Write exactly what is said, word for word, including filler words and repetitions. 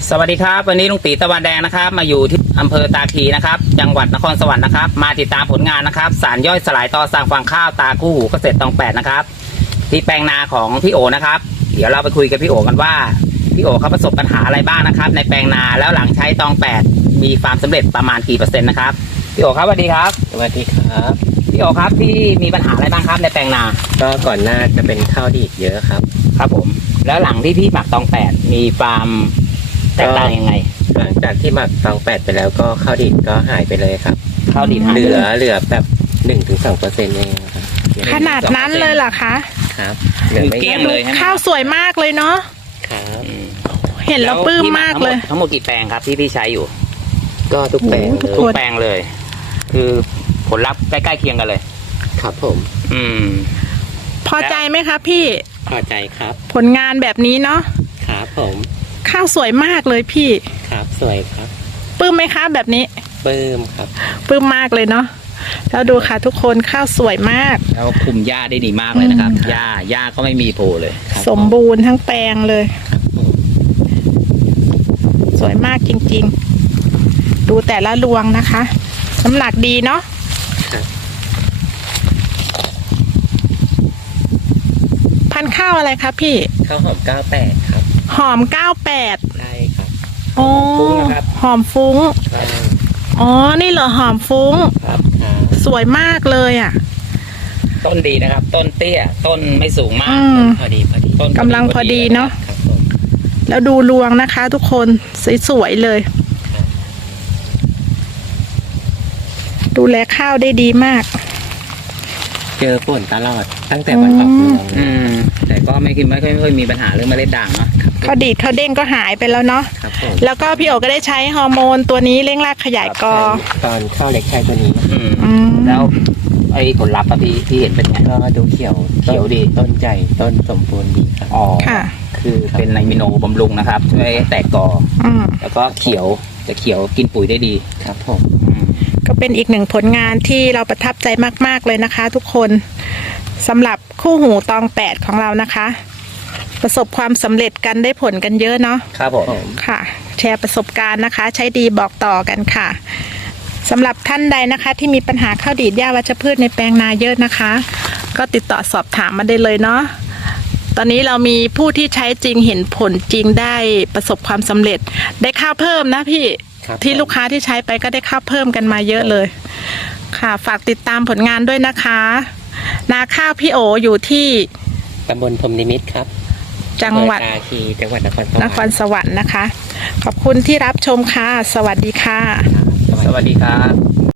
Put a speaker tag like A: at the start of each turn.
A: สวัสดีครับวันนี้ลุงตีตะวันแดงนะครับมาอยู่ที่อำเภอตาคีนะครับจังหวัดนครสวรรค์นะครับมาติดตามผลงานนะครับสารย่อยสลายต่อสร้างฟางข้าวตาคู่หูเกษตรตองแปดนะครับที่แปลงนาของพี่โอนะครับเดี๋ยวเราไปคุยกับพี่โอกันว่าพี่โอเขาประสบปัญหาอะไรบ้างนะครับในแปลงนาแล้วหลังใช้ตองแปดมีความสำเร็จประมาณกี่เปอร์เซ็นต์นะครับพี่โอครับสวัสดีครับ
B: สวัสดีครับ
A: พี่โอครับที่มีปัญหาอะไรบ้างครับในแปลงนา
B: ก็ก่อนหน้าจะเป็นข้าวดีดเยอะครับ
A: ครับผมแล้วหลังที่พี่หมักตองแปดมีความแตกต่างยังไง
B: หลังจากที่หมักตองแปดไปแล้วก็ข้าวดีดก็หายไปเลยครับ
A: ข้าวดีดหาย
B: เหลือเหลือแบบหนึ่งถึงสองเปอร์เซ็นต์เองครับ
C: ขนาดนั้นเลยเหรอคะ
B: ครับ
A: เหลือไม่เกลี้ยงเลยใช่ไหม
C: ข้าวสวยมากเลยเนาะ
B: ครับ
C: เห็นแล้วปลื้มมากเลย
A: ทั้งหมดกี่แปลงครับที่พี่ใช้อยู่
B: ก็ทุกแปลง
A: ทุกแปลงเลยคือผลลัพธ์ใกล้ๆเคียงกันเลย
B: ครับผม
A: อืม
C: พอใจไหมครับพี่
B: พอใจครับ
C: ผลงานแบบนี้เนาะ
B: ครับผม
C: ข้าวสวยมากเลยพี่
B: ครับสวยครับ
C: ปลื้มไหมคะแบบนี้
B: ปลื้มครับ
C: ปลื้มมากเลยเนาะแล้วดูค่ะทุกคนข้าวสวยมาก
A: แล้วคุมหญ้าได้ดีมากเลยนะครับหญ้าหญ้าก็ไม่มีโผล่เลย
C: สมบูรณ์ทั้งแปลงเลยสวยมากจริงๆดูแต่ละรวงนะคะน้ำหนักดีเนาะพันธุ์ข้าวอะไรครับพี่
B: ข้าวหอมเก้าแปดครับ
C: หอมเก้าแปด
B: ใช่ครับ
C: โอ้หอมฟุ้งอ๋อนี่เหรอหอมฟุ้ง
B: ครับ
C: สวยมากเลยอ่ะ
A: ต้นดีนะครับต้นเตี้ยต้นไม่สูงมาก
B: พอดีพอดี
C: กำลังพอดีเนาะแล้วดูรวงนะคะทุกคนสวยๆเลยดูแลข้าวได้ดีมาก
B: เจอฝนตลอดตั้งแต่วันออกรวง
A: อืมแต่ก็ไม่คิดไม่ค่อยไม่ค่อยมีปัญหาเรื่องเมล็ดด่างเนาะ
C: ข้าวดีดข้าวเด้งก็หายไปแล้วเนาะแล้วก็พี่โอก็ได้ใช้ฮอร์โมนตัวนี้เร่งรากขยายกอ
B: ตอนข้าวเล็กใช้ตัวนี้
A: อืมแล้วไอ้ผลลัพธ์ที่ที่เห็นเป็นไง
B: ก็ดูเขียว
A: เขียวดี
B: ต้นใหญ่ต้นสมบูรณ์ดีครับ
A: อ๋อค่ะคือเป็นไนมิโนบำรุงนะครับช่วยแตกกอแล้วก็เขียวจะเขียวกินปุ๋ยได้ดี
B: ครับผม
C: ก็เป็นอีกหนึ่งผลงานที่เราประทับใจมากๆเลยนะคะทุกคนสำหรับคู่หูตองแปดของเรานะคะประสบความสำเร็จกันได้ผลกันเยอะเนาะ
A: ครับผม
C: ค่ะแชร์ประสบการณ์นะคะใช้ดีบอกต่อกันค่ะสำหรับท่านใดนะคะที่มีปัญหาข้าวดีดหญ้าวัชพืชในแปลงนาเยอะนะคะก็ติดต่อสอบถามมาได้เลยเนาะตอนนี้เรามีผู้ที่ใช้จริงเห็นผลจริงได้ประสบความสำเร็จได้ข้าวเพิ่มนะพี่ที่ลูกค้าที่ใช้ไปก็ได้ข้าวเพิ่มกันมาเยอะเลยค่ะฝากติดตามผลงานด้วยนะคะนาข้าวพี่โออยู่ที่
B: ตำบลพรหมนิมิตรครับ
C: จังหวัด
B: ตาคีจังหวัดนครสวรรค์
C: นครสวรรค์นะคะขอบคุณที่รับชมค่ะสวัสดีค่ะ
A: สวัสดีครับ